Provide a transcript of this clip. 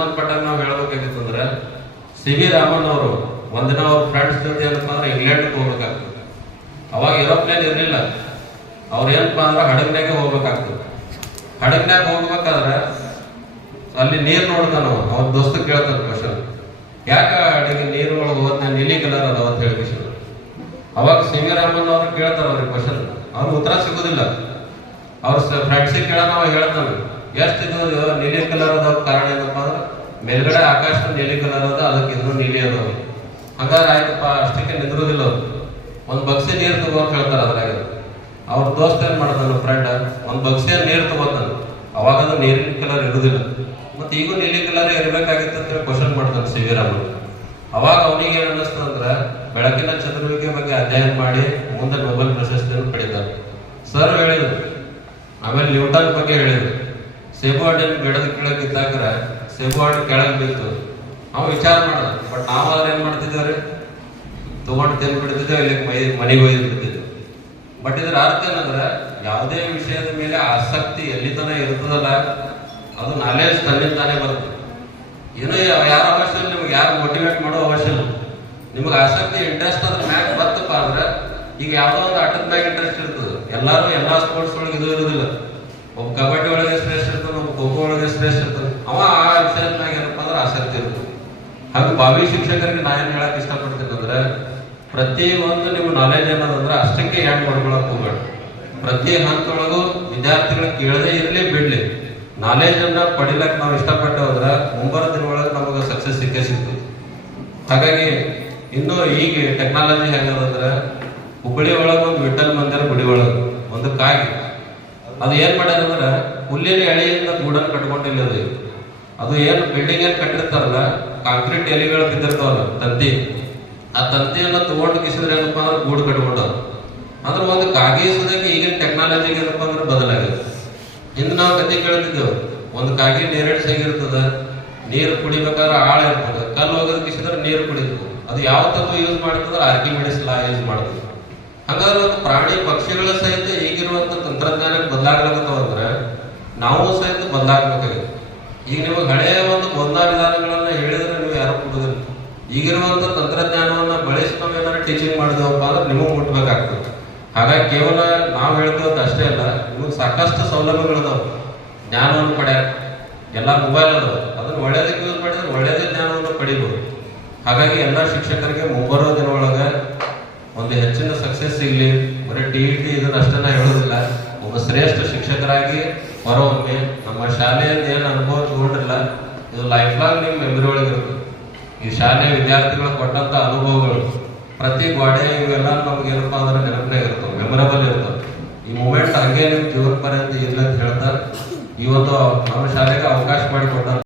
ಸಂಬಂಧಪಟ್ಟಾಗ ನಾವು ಹೇಳ್ಬೇಕಾಗಿತ್ತು ಅಂದ್ರೆ C V Raman ಅವರು, ಒಂದಿನ ಅವ್ರ ಫ್ರೆಂಡ್ಸ್ ಜೊತೆ ಏನಪ್ಪ ಅಂದ್ರೆ ಇಂಗ್ಲೆಂಡ್ ಹೋಗ್ಬೇಕಾಗ್ತದೆ. ಅವಾಗ ಏರೋಪ್ಲೇನ್ ಇರಲಿಲ್ಲ. ಅವ್ರು ಏನಪ್ಪ ಅಂದ್ರೆ ಹಡಗ್ನಾಗೆ ಹೋಗ್ಬೇಕಾಗ್ತದೆ. ಹಡಗ್ನಾಗ ಹೋಗ್ಬೇಕಾದ್ರೆ ಅಲ್ಲಿ ನೀರು ನೋಡ್ದ ನಾವು. ಅವ್ರ ದೋಸ್ತ ಕೇಳ್ತಾರೆ ಕ್ವಶನ್ ಯಾಕ ಅಡಿಗೆ ನೀರು ಒಳಗೆ ನೀಲಿ ಕಲರ್ ಅದಾವ ಅಂತ ಹೇಳಿ ಕ್ವಶನ್ ಅವಾಗ ಸಿ ವಿ ರಾಮನ್ ಅವ್ರು ಕೇಳ್ತಾರ ಅವ್ರಿಗೆ ಕ್ವಶನ್ ಅವ್ರಿಗೆ ಉತ್ತರ ಸಿಗೋದಿಲ್ಲ. ಅವ್ರ ಫ್ರೆಂಡ್ಸಿಗೆ ಕೇಳ ಅವ ಹೇಳ್ತಾನೆ. ಎಷ್ಟು ನೀಲಿ ಕಲರ್ ಅದಾವ ಕಾರಣ ಏನಪ್ಪಾ ಅಂದ್ರೆ ಮೇಲ್ಗಡೆ ಆಕಾಶ ನೀಲಿ ಕಲರ್ ಅದ, ಅದಕ್ಕೆ ಇನ್ನೂ ನೀಲಿ ಅದಾವ ಹಂಗಾರೆ ಆಯ್ತಪ್ಪ, ಅಷ್ಟಕ್ಕೆ ನಿಂದ್ರೋದಿಲ್ಲ ಅವ್ರು. ಒಂದ್ ಬಕ್ಸಿ ನೀರ್ ತಗೋ ಅಂತ ಹೇಳ್ತಾರ ಅದ್ರಾಗ ಅವ್ರ ದೋಸ್ತ ಏನ್ ಮಾಡ್ತಾನ ಫ್ರೆಂಡ್ ಒಂದ್ ಬಕ್ಸಿ ನೀರು ತಗೋತಾನ. ಅವಾಗ ಅದು ನೀರಿನ ಕಲರ್ ಇರುದಿಲ್ಲ. ಮತ್ತೆ ಈಗೂ ನೀಲಿ ಕಲರ್ ಇರ್ಬೇಕಾಗಿತ್ತು ಅಂತ ಕ್ವಶನ್ ಮಾಡ್ತಾನೆ ಸಿ ವಿ ರಾಮನ್ ಅವಾಗ ಅವನಿಗೆ ಏನ್ ಅಂದ್ರೆ, ಬೆಳಕಿನ ಚದುರುವಿಕೆ ಬಗ್ಗೆ ಅಧ್ಯಯನ ಮಾಡಿ ಮುಂದೆ ನೊಬೆಲ್ ಪ್ರಶಸ್ತಿಯನ್ನು ಪಡಿತಾನೆ. ಸರ್ ಹೇಳಿದ್ರು. ಆಮೇಲೆ ನ್ಯೂಟನ್ ಬಗ್ಗೆ ಹೇಳಿದ್ರು. ಸೇಬು ಹಣ್ಣಿನ ಗಿಡದ ಕೆಳಗೆ ಬಿದ್ದಾಕ್ರ ಸೇಬು ಹಣ್ಣು ಕೆಳಗೆ ಬಿತ್ತು ನಾವು ವಿಚಾರ ಮಾಡ್ದ. ಬಟ್ ನಾವು ಆದ್ರೆ ಏನ್ ಮಾಡ್ತಿದ್ದೇವ್ರಿ? ತಗೊಂಡು ತಿಂದು ಬಿಡ್ತಿದ್ದೇವೆ ಇಲ್ಲಿ ಮೈ, ಮನೆಗೆ ಒಯ್ದು ಬಿಡ್ತಿದ್ದೇವೆ. ಬಟ್ ಇದ್ರ ಅರ್ಥ ಏನಂದ್ರೆ, ಯಾವುದೇ ವಿಷಯದ ಮೇಲೆ ಆಸಕ್ತಿ ಎಲ್ಲಿ ತನ ಇರ್ತದಲ್ಲ, ಅದು ನಾಲೆಜ್ ತನ್ನಿಂದಾನೇ ಬರುತ್ತೆ. ಏನೋ ಯಾರ ಅವಶ್ಯ ನಿಮ್ಗೆ ಯಾರು ಮೋಟಿವೇಟ್ ಮಾಡೋ ಅವಶ್ಯ ಇಲ್ಲ. ನಿಮ್ಗೆ ಆಸಕ್ತಿ ಇಂಟ್ರೆಸ್ಟ್ ಅದ್ರ ಮ್ಯಾಗ ಬರ್ತಪ್ಪ ಅಂದ್ರೆ, ಈಗ ಯಾವುದೋ ಒಂದು ಆಟದ ಮ್ಯಾಗ ಇಂಟ್ರೆಸ್ಟ್ ಇರ್ತದೆ. ಎಲ್ಲರೂ ಎಲ್ಲಾ ಸ್ಪೋರ್ಟ್ಸ್ ಒಳಗೆ ಇದು ಇರೋದಿಲ್ಲ. ಒಬ್ಬ ಕಬಡ್ಡಿ ಒಳಗೆ ಶ್ರೇಷ್ಠ ಇರ್ತಾನೆ ಒಬ್ಬ ಖೋ ಖೋ ಒಳಗೆ ಶ್ರೇಷ್ಠ ಅವ ಆ ವಿಷಯದಾಗ ಏನಪ್ಪಾ ಅಂದ್ರೆ ಆಸಕ್ತಿ ಇರ್ತದೆ. ಹಾಗೆ ಭಾವಿ ಶಿಕ್ಷಕರಿಗೆ ನಾ ಏನ್ ಹೇಳಕ್ ಇಷ್ಟಪಡ್ತೀನಿ ಅಂದ್ರೆ, ಪ್ರತಿ ಒಂದು ನಿಮ್ಮ ನಾಲೆಜ್ ಅನ್ನೋದಂದ್ರೆ ಅಷ್ಟಕ್ಕೆ ಯಾಡ್ ಮಾಡ್ಕೊಳಕ್ ಹೋಗ್ಬೇಡ. ಪ್ರತಿ ಹಂತದೊಳಗೂ ವಿದ್ಯಾರ್ಥಿಗಳು ಕೇಳದೇ ಇರ್ಲಿ, ಬಿಡ್ಲಿ. ನಾಲೆಜ್ ಅನ್ನ ಪಡಿಲಕ್ ನಾವು ಇಷ್ಟಪಟ್ಟೆ ಹೋದ್ರ ಮುಂಬರೋ ದಿನಗಳಲ್ಲಿ ನಮಗೆ ಸಕ್ಸಸ್ ಸಿಕ್ಕೇ ಸಿಗ್ತದೆ. ಹಾಗಾಗಿ ಇನ್ನು ಈಗ ಟೆಕ್ನಾಲಜಿ ಹೆಂಗದಂದ್ರೆ ಹುಬ್ಬಳ್ಳಿ ಒಳಗ ಒಂದು ವಿಠಲ್ ಮಂದಿರ ಗುಡಿ ಒಳಗೆ ಒಂದು ಕಾಗಿ. ಅದು ಏನ್ ಮಾಡ್ಯಾರ ಅಂದ್ರೆ, ಹುಲ್ಲಿನ ಎಳೆಯಿಂದ ಗೂಡನ್ನು ಕಟ್ಕೊಂಡಿಲ್ಲ ಅದು ಅದು ಏನು ಬಿಲ್ಡಿಂಗ್ ಏನ್ ಕಟ್ಟಿರ್ತಾರಲ್ಲ ಕಾಂಕ್ರೀಟ್ ಎಲೆಗಳು ಬಿದ್ದಿರ್ತಾವಲ್ಲ, ತಂತಿ. ಆ ತಂತಿಯನ್ನ ತಗೊಂಡು ಕಿಸಿದ್ರೆ ಏನಪ್ಪಾ ಅಂದ್ರೆ ಗೂಡು ಕಟ್ಕೊಂಡವ್ ಅಂದ್ರೆ ಒಂದು ಕಾಗೇಸದಕ್ಕೆ ಈಗಿನ ಟೆಕ್ನಾಲಜಿಗೆ ಏನಪ್ಪಾ ಅಂದ್ರೆ ಬದಲಾಗಿದೆ ಇಂದು ನಾವು ಕತೆ ಕೇಳ್ತಿದ್ದೇವೆ, ಒಂದು ಕಾಗಿ ನೇರಳೆ ಸಗಿರ್ತದ ನೀರು ಕುಡಿಬೇಕಾದ್ರೆ ಆಳ ಇರ್ತದೆ, ಕಲ್ಲು ಹೋಗೋದಕ್ಕೆ ಕಿಸಿದ್ರೆ ನೀರು ಕುಡಿಬೇಕು ಅದು ಯಾವ ತತ್ವ ಯೂಸ್ ಮಾಡ್ತದ್ರೆ ಆರ್ಕಿಮಿಡಿಸ್ ಲಾ ಯೂಸ್ ಮಾಡ್ತದೆ. ಹಂಗಾದ್ರೆ ಒಂದು ಪ್ರಾಣಿ ಪಕ್ಷಿಗಳ ಸಹಿತ ಈಗಿರುವಂತ ತಂತ್ರಜ್ಞಾನಕ್ಕೆ ಅಂದ್ರೆ ನಾವು ಸಹಿತ ಬದಲಾಗ್ಬೇಕಾಗಿದೆ ಈಗ ನಿಮಗೆ ಹಳೆಯ ಒಂದು ಗೊಂದಲ ವಿಧಾನಗಳನ್ನ ಹೇಳಿದ್ರೆ ನೀವು ಯಾರು ಕೊಡುದಿಲ್ಲ ಈಗಿರುವಂತ ತಂತ್ರಜ್ಞಾನವನ್ನ ಬಳಸಿ ನಾವು ಏನಾದ್ರು ಟೀಚಿಂಗ್ ಮಾಡಿದವಪ್ಪ ಅಂದ್ರೆ ನಿಮಗೆ ಮುಟ್ಬೇಕಾಗ್ತದೆ. ಹಾಗಾಗಿ ಕೇವಲ ನಾವು ಹೇಳ್ತೇವೆ ಅಷ್ಟೇ ಅಲ್ಲ, ನಿಮಗೆ ಸಾಕಷ್ಟು ಸೌಲಭ್ಯಗಳಿದಾವೆ ಜ್ಞಾನವನ್ನು ಪಡೆಯಕ್ಕೆ ಎಲ್ಲ ಮೊಬೈಲ್ ಅದಾವ. ಅದನ್ನ ಒಳ್ಳೇದಕ್ಕೆ ಯೂಸ್ ಮಾಡಿದ್ರೆ ಒಳ್ಳೇದೇ ಜ್ಞಾನವನ್ನು ಪಡಿಬಹುದು ಹಾಗಾಗಿ ಎಲ್ಲ ಶಿಕ್ಷಕರಿಗೆ ಮುಂಬರೋ ದಿನ ಸಕ್ಸಸ್ ಸಿಗ್ಲಿ ಬರೀ ಟಿ ಇ ಟಿ ಇದನ್ನ ಅಷ್ಟನ್ನ ಹೇಳೋದಿಲ್ಲ. ಒಬ್ಬ ಶ್ರೇಷ್ಠ ಶಿಕ್ಷಕರಾಗಿ ಹೊರಹೊಮ್ಮಿ ನಮ್ಮ ಶಾಲೆಯಿಂದ ಏನು ಅನುಭವ ತಗೊಂಡಿಲ್ಲ. ಇದು ಲೈಫ್ ಲಾಂಗ್ ನಿಮ್ಮ ಮೆಮರಿ ಒಳಗೆ ಈ ಶಾಲೆ ವಿದ್ಯಾರ್ಥಿಗಳು ಕೊಟ್ಟಂತ ಅನುಭವಗಳು, ಪ್ರತಿ ಗೋಡೆ ಇವೆಲ್ಲ ನಮ್ಗೆ ಏನಪ್ಪಾ ಅಂದ್ರೆ ನೆನಪಿನಾಗ ಇರ್ತವೆ ಮೆಮೊರಬಲ್ ಇರ್ತವೆ ಈ ಮೂಮೆಂಟ್ ಹಂಗೆ ನಿಮ್ಮ ಜೀವನ ಪರ್ಯಂತ ಇಲ್ಲ ಅಂತ ಹೇಳ್ತಾರೆ ಇವತ್ತು ನಮ್ಮ ಶಾಲೆಗೆ ಅವಕಾಶ ಮಾಡಿಕೊಟ್ಟ